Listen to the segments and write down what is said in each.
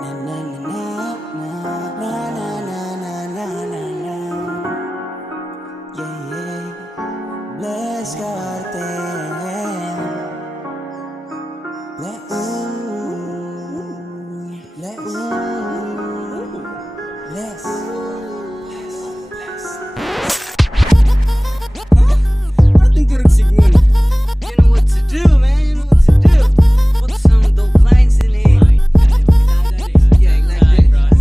Let's go out there. Let's Nothing to signal. You know what to do, man. You know what to do. Put some dope lines in it. Yeah, like that.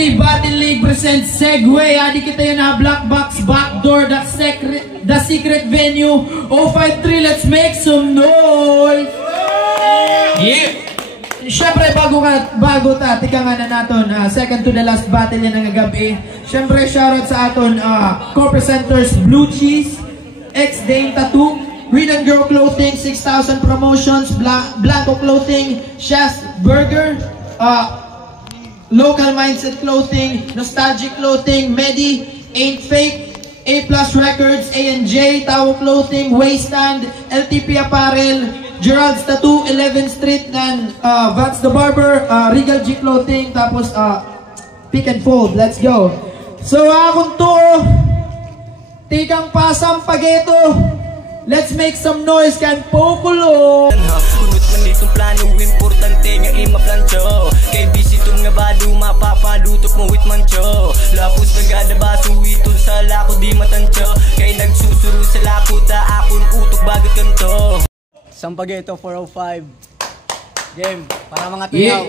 Battle League presents Segway. Adi kita yun na Black Box Backdoor, the secret venue. 053, let's make some noise. Yeah. Siyempre bago ta tika nga na naton second to the last battle yan ng gabi. Siyempre shoutout sa aton co-presenters Blue Cheese, X Dane Tattoo, Read and Girl Clothing, 6,000 Promotions, Blanco Clothing, Shaz Burger, Local Mindset Clothing, Nostalgic Clothing, Medi, Ain't Fake, A+ Records, A&J, Tao Clothing, Waystand, LTP Apparel, Gerald's Tattoo, 11th Street, and Vance the Barber, Regal G Clothing, tapos Pick and Fold. Let's go. So kung to, tikang pasang pageto, let's make some noise kan pokulo. Kunot man itong plano, importante nga imaplansyo. Kay bisitong nga bado, mapapalutok mo with mancho. Lapos na gada baso, itong sa lako di matansyo. Kay nagsusuro sa lako, ta akon utok bagat kanto. Sampageto 405 game, para mga tuyaw.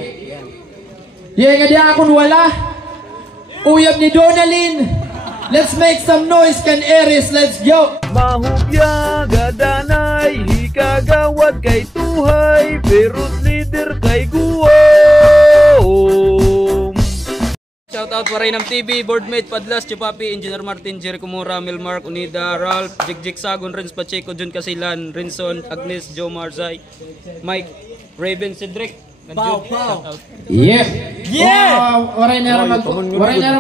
Yeah, nga di akon wala. Uyab ni Donalyn. Let's make some noise kan Eris, let's go! Mahubya, gadanay, hikagawad kay tuhay, perut leader kay guwam. Shoutout Waray ng TV, Boardmate, Padlas, Chupapi, Engineer Martin, Jericho Mura, Milmark, Unida, Ralph, Jigjig Sagon, Renz Pacheco, Jun Casilan, Rinson, Agnes, Joe Marzay, Mike, Raven, Cedric. Pow, pow. Yeah. Yeah. Waray na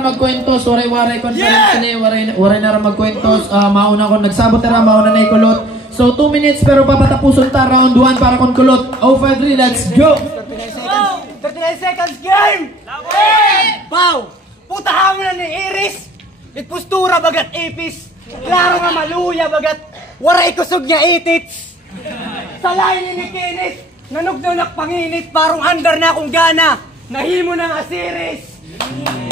magkwentos, waray conference ni, waray na magkwentos. Mauna ko nagsabot na mauna na ikulot. So 2 minutes pero papatapuson ta round 1 para kon kulot. 053, let's go. 39 seconds game. Pow. Putahan mo na ni Iris. Itpostura bagat ipis. Klaro nga maluya bagat waray kusog nga itits. Salay ni Kinis. Nanugdunak panginit, parang under na akong gana. Nahimo na nga series.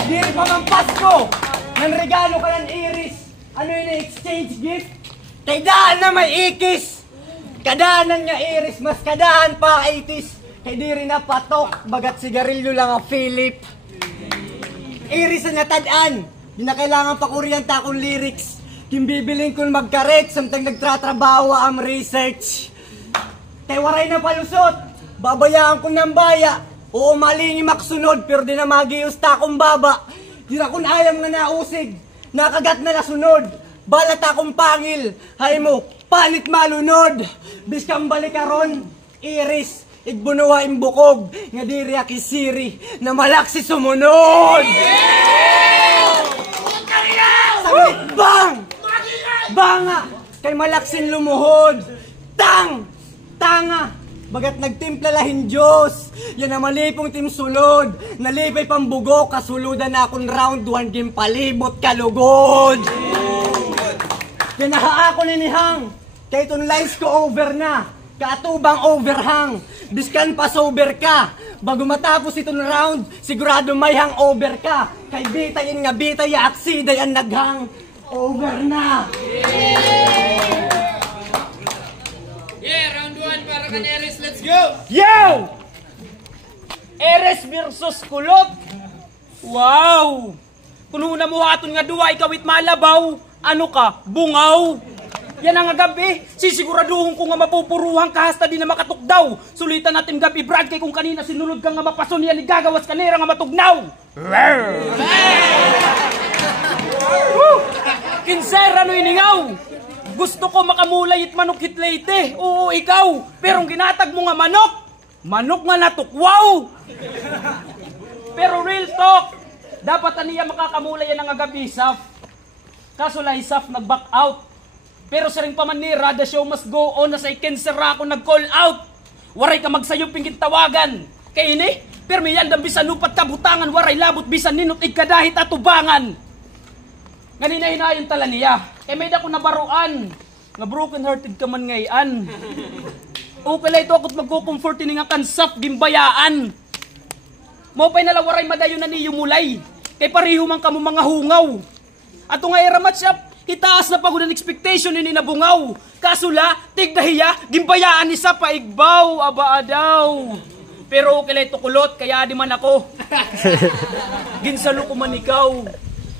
Diri pa mang Pasko. Nang regalo ka ng Iris. Ano yun yung exchange gift? Kay daan na may ikis. Kadaanan nga Iris, mas kadaan pa 80s. Kay diri na patok, bagat sigarilyo lang ang Philip. Iris na natadaan. Di na kailangan pa kuryanta akong lyrics. Kimbibiling kong magkaret, samtang nagtratrabaho ang research. Kay waray na palusot, babayaan ko ng baya. Oo, mali ni maksunod, pero di na magius ta akong baba. Di na kung ayam nga nausig, nakagat na nasunod. Balat akong pangil, hay mo, panit malunod. Biskang balikaron, Iris, igbunuwa imbukog. Nga diri akisiri, na malaksi sumunod. Sakit bang! Banga! Kay malaksin lumuhod. Tanga! Bagat nagtimpla lahin Diyos. Yan ang malipong team sulod. Nalipay pambugok, kasuludan na akong round 1 game palibot kalugod. Kinahaa ako ni Nihang. Kaya itong lines ko over na. Kaatubang overhang, biskan pa sober ka. Bago matapos itong round, sigurado may hangover ka. Kay bitayin nga bitay, aksiday ang naghang over na. Yeah, round 1 para ka Eres, let's go! Yo! Eres versus Kulot. Wow! Kuno na mo haton nga duwa, ikawit malabaw. Ano ka? Bungaw! Yan ang gabi, sisiguraduhon ko nga mapupuruhan ka hasta di na makatukdaw. Sulitan natin gabi, Brad, kay kung kanina sinulod ka nga mapason yan, igagawas kanera nga matugnaw. Kinsera no iningaw. Gusto ko makamulay it manok hitlete. Oo, ikaw. Pero ginatag mo nga manok nga natukwaw. Pero real talk, dapat aniya makakamulay yan ang gabi, Saf. Kaso lang, Saf, nag-back out. Pero sa ring pamanira, the show must go on, na sa ikensera ako nag-call out. Waray ka magsayong pinggit tawagan. Kaya ini, permi yan dang bisan lupat kabutangan, waray labot bisan ninot ikadahit atubangan. Ganina hinayon tala niya. Kaya may dako nabaruan. Nga broken hearted ka man ngayon. O pala ito ako't magkukomfort ini nga kansap gimbayaan. Mo pa'y nalawaray madayo na niyo mulay. Kay pareho man kamo mga hungaw. Ato nga iramat siya, itaas na pagod ang expectation ni nabungaw. Kasula, tigdahiya, gimbayaan ni sa paigbaw, abaa daw. Pero okay ito Kulot, kaya di man ako. Ginsalo ko man ikaw.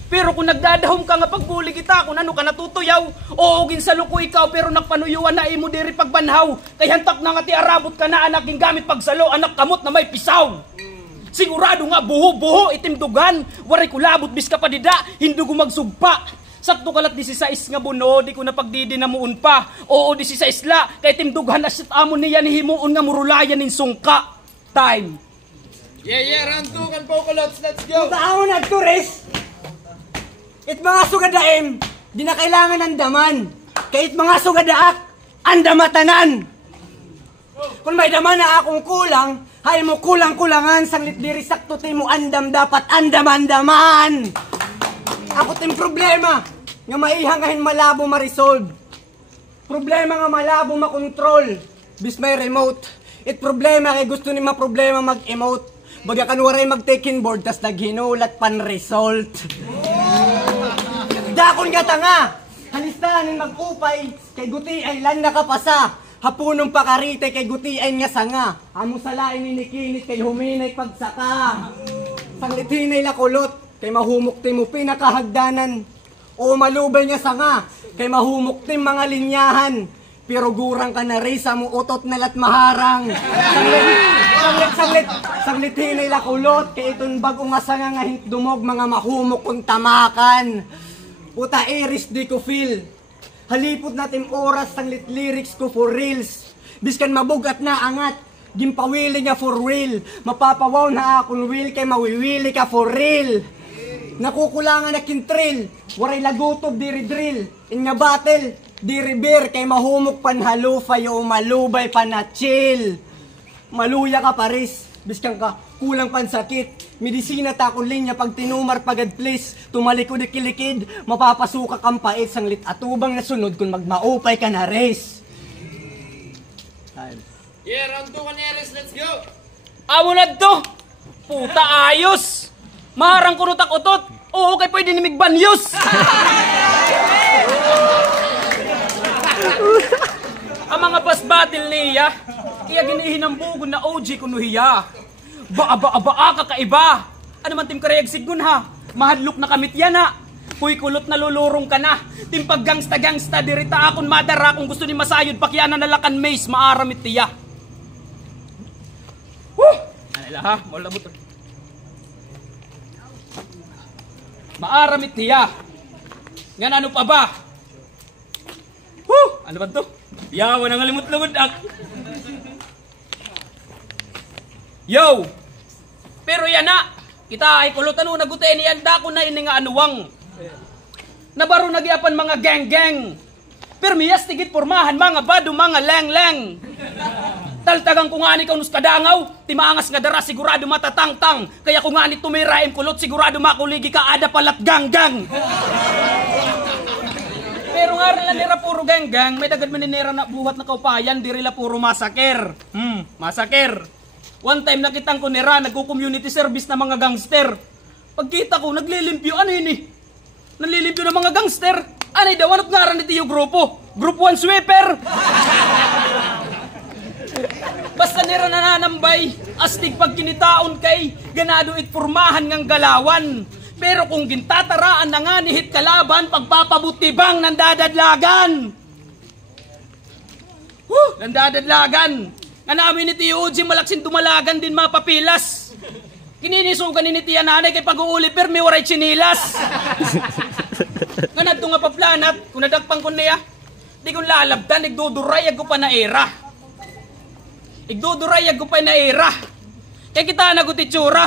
Pero kung nagdadahom ka nga pagbuli kita, kung ano ka natutuyaw, oo, ginsalo ko ikaw, pero nakpanuyuan na imo diri pagbanhaw. Kay hantak na nga ti arabot ka na anak, gingamit pagsalo, anak kamot na may pisaw. Sigurado nga buho-buho itimdugan, waray kulabot bis ka pa dida, hindi ko magsugpa. Sakto kalat 16 nga buno, di ko na pagdidinamuon pa. Oo, 16 la, kay timdughan na shit amon niya ni himuon nga murulayan nin sungka. Time. Yeah, round 2 kan po Kulots, let's go! Taon na tourist. It mga sugadaim, di na kailangan ng daman. Kaya it mga sugadaak, andamatanan. Kung may daman na akong kulang, hay mo kulang-kulangan, sanglit diri sakto ti mo andam dapat andaman-daman. Ako ting problema, nga maihangahin malabo ma-resolve. Problema nga malabo makontrol, bis may remote. It problema kay gusto ni ma-problema mag-emote. Baga kanwaray mag-taking board, tas naghinulat pan-result. Dakon nga tanga, halistanin mag-upay, kay guti ay lan nakapasa. Hapunong pakarite kay guti ay nga sanga. Amo salain inikinit kay huminay pagsaka. Sanglitinay la Kulot, kay mahumok tim mo pinakahagdanan. O malubay nga sanga, kay mahumok tim mga linyahan. Pero gurang ka na rin sa mo utot nalat maharang. Sanglitinay la Kulot, kay itong bagong nga sanga nga hintdumog mga mahumok kung tamakan. Puta iris di ko feel. Halipot natin oras sang lyrics ko for reals. Biskan mabugat na angat, gimpawili nga for real. Mapapawaw na akong will kay mawiwili ka for real. Nakukulangan na kintrill, waray lagutob diri drill. In nga battle, diri beer kay mahumok panhalufay o malubay panachill. Maluya ka paris, biskan ka kulang pansakit. Medisina ta akong linya pag tinumar pagad please. Tumalikod ikilikid, mapapasuka kang pait sanglit atubang na sunod kung magmaupay ka na race. Yeah, round 2 kan Eres, let's go! Amo na to! Puta ayos! Maharang kurutak utot! Oo, kay pwede ni Migbanyos! Ang mga bus battle niya, iya ginihinambugon na OG kunuhiya. Baa kakaiba. Ano man tim karayag sigun ha. Mahadlok na kamit yan ha. Kuy Kulot na lulurong ka na. Tim pag gangsta dirita akong madara kung gusto ni masayod pakyanan na lakan mace maaramit tiya. Woo! Anila ha, maulabot. Maaramit tiya. Nga ano pa ba? Woo! Ano ba to? Yawa nang alimot-lumod ak. Yo! Pero yan na, kita ay Kulot ano, nagutay ni anda ko na ini nga anuwang. Nabaro nagyapan mga gang-gang. Pero miyas tigit pormahan mga bado mga leng-leng. Taltagang kung nga ni kaunus kadangaw, timaangas nga dara sigurado matatangtang. Kaya kung nga ni tumiraim Kulot sigurado makuligi ka ada palat gang-gang. Pero nga rin nila puro ganggang, may dagad maninira na buhat na kaupayan, di rila puro masaker. Masaker. One time nakitang ko nira, nagko-community service na mga gangster. Pagkita ko, naglilimpyo, ano yun eh? Naglilimpyo ng mga gangster. Ano daw, ano't nga rin ito yung grupo? Group 1 sweeper. Basta nira nananambay, astig pag kinitaon kay, ganado itpurmahan ngang galawan. Pero kung gintataraan na nga nihit kalaban, pagpapabutibang nandadadlagan. Nandadadlagan. Nga namin ni Tiyo Uji, malaksin dumalagan din mapapilas. Kininisugan ni Tiya Nanay kay pag-uuli, pero may waray chinilas. Nga nadto nga paplanat, kung nadagpang ko niya, di kong lalabdan, igduduray, ko pa na era. Igduduray, ko pa na era. Kaya kita nagutitsura,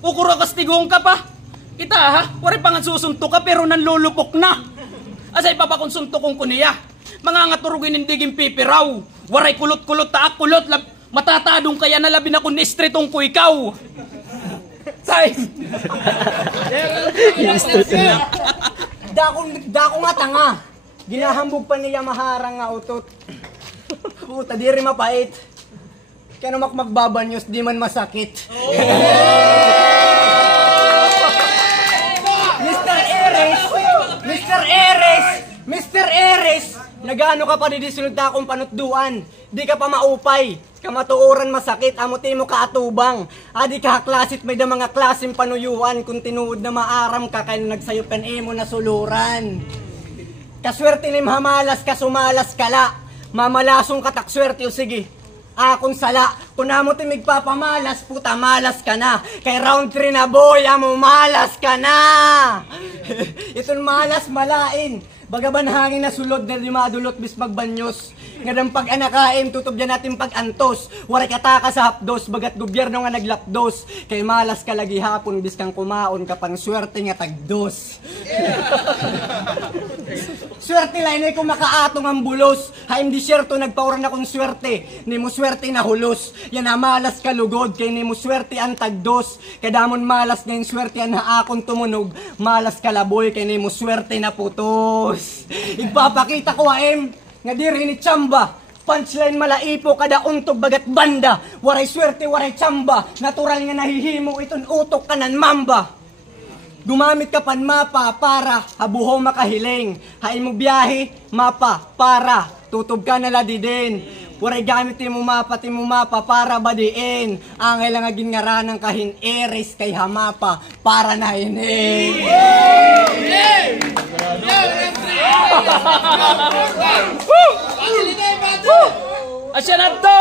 ukura kastigong ka pa. Kita ha, waray pangan susunto ka, pero nanlulupok na. Asay papakonsunto kong kuniya. Mga ngaturugin indiging pipiraw. Waray kulot-kulot, taak kulot, matatadong kaya nalabi na kung istritong ko ikaw. Say! Dako nga tanga. Ginahambog pa niya maharang nga utot. Puta, di rin mapait. Kaya namak magbabanyos, di man masakit. Mr. Eres, nagano ka pa didisunod na akong panutduan. Di ka pa maupay, kamatuoran masakit, amutin mo kaatubang. Adi ka klasit may da mga klaseng panuyuan, kung tinuod na maaram ka kaya nagsayop kan emo na suluran. Kaswerte ni hamalas ka sumalas kala, mamalasong katakswerte o sige. Akong sala, kung amo timigpapamalas, puta malas ka na. Kay round 3 na boy, amo malas ka na. Itong malas malain. Bagaban hangin na sulod na limadulot bis magbanyos. Ngadang pag-anakaim, tutubyan natin pag-antos. Waray kataka sa hapdos, bagat gobyerno nga naglapdos. Kay malas ka lagi hapon, bis kang kumaon, kapang swerte nga tagdos. Swerte lang kung makaatong ang bulos. Haim di syerto nagpauran akong swerte. Ni mo swerte na hulos. Yan na malas ka lugod, kay ni mo swerte ang tagdos. Kadamon malas ngayon swerte ang haakon tumunog. Malas ka laboy, kay ni mo swerte na putos. Igpapakita ko haim, nga diri ni Chamba. Punchline malaipo kada untog bagat banda. Waray swerte, waray Chamba. Natural nga nahihimo iton utok kanan mamba. Gumamit ka pan mapa para habuho makahiling. Hain mo biyahe, mapa para tutob ka naladi din. Waray gamit mo mapa para badiin. Ang ilang agin nga ranang kahin eres kay hamapa para nahining. Asya na to!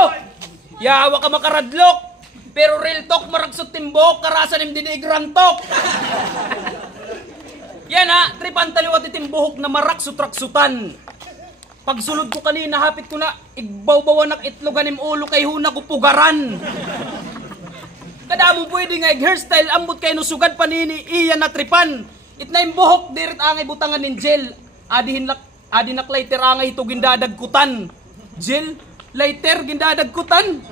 Yawa ka makaradlok! Pero real talk maragsot timbok, karasan im dinigrantok. Yan ha, tripan taliwat itimbuhok na maraksut-raksutan. Pagsulod ko kanina, hapit ko na, igbaw-bawan ng itlogan im ulo kay huna ko pugaran. Kada mo pwede nga hairstyle, ambot kay nusugad panini, iya na tripan. Itna im buhok, dirit angay butangan nin gel. Adi naklaiter angay ito gindadagkutan. Gel? Lighter, gindadagkutan.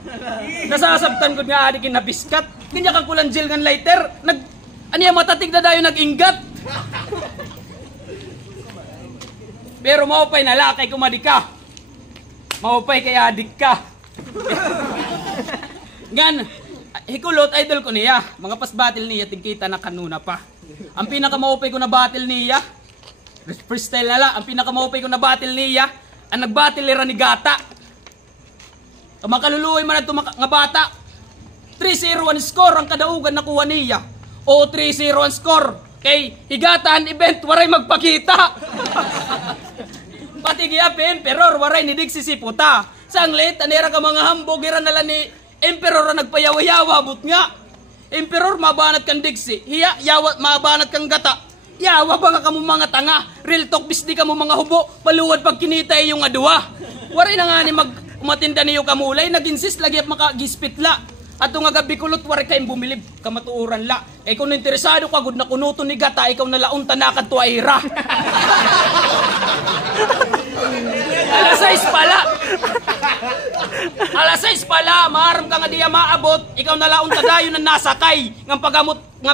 Nasasabtan ko nga adi kinabiskat. Ganyan kang kulang gel ng lighter. Aniya matatig na dayo nag-ingat. Pero maupay na lakay kumadi ka. Maupay kay adik ka. Gan, hikulot idol ko niya. Mga pas battle niya, tigkita na kanuna pa. Ang pinakamaupay ko na battle niya, freestyle na lang, ang pinakamaupay ko na battle niya, ang nagbattle nila ni Gata. Makaluluoy man ito nga bata. 3-0 ang score ang kadaugan nakuha niya. O 3-0 ang score. Kay higatan event, waray magpakita. Pati giapin, Emperor, waray ni Dixie si puta. Sang late, anera ka mga hambog, ira nala ni Emperor na nagpayawa-yawa, but nga. Emperor, mabanat kang Dixie. Hiya, yawa, mabanat kang Gata. Yawa ba nga kamo mga tanga? Real talk, bisdi kamo mga hubo. Paluwad pag kinita yung aduwa. Waray na nga ni umatinda niyo kamulay, nag-insist lagi at makagispit la. At nga gabi kulot, waray kayong bumilib, kamatuuran la. Eh kung interesado ka, good na kunuto ni Gata, ikaw na laon tanakad to aira. Alas 6 pala. Alas 6 pala, maaram ka nga diya maabot, ikaw na laon tadayon na nasakay. Nga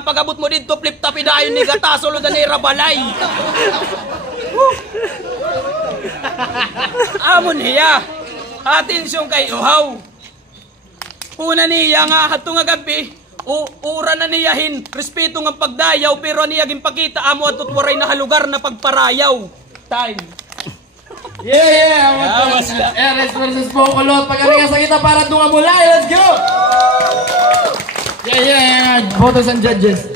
pagabot mo dito, flip-tapi dayon ni Gata, solo da ni Rabalay. Amon hiya. Atensyon kay Uhaw. Una niya nga hato nga gabi, ura na niyahin, respeto nga pagdayaw, pero niya ginpakita amo at tutwaray na halugar na pagparayaw. Time. Eres versus Pocolot. Pagkaringan sa kita para tunga mulay. Let's go! Photos and judges.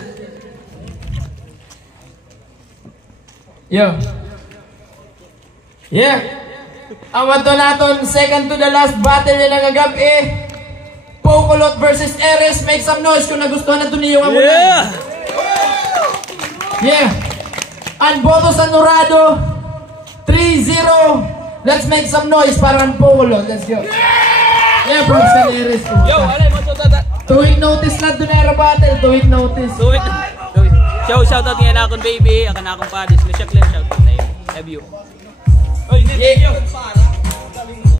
Ang to naton, second to the last battle nila nga gabi. Pocolot versus Eres. Make some noise kung nagustuhan na ito niyo nga mulay. Ang boto sa Norado 3-0. Let's make some noise para ang Pocolot. Let's go. Props sa Eres. Alay mo to tata. 2 week notice lang doon na battle. 2 week notice. Shout out nga na akong baby, akan akong padis. Lesyak shout out tayo. Love you.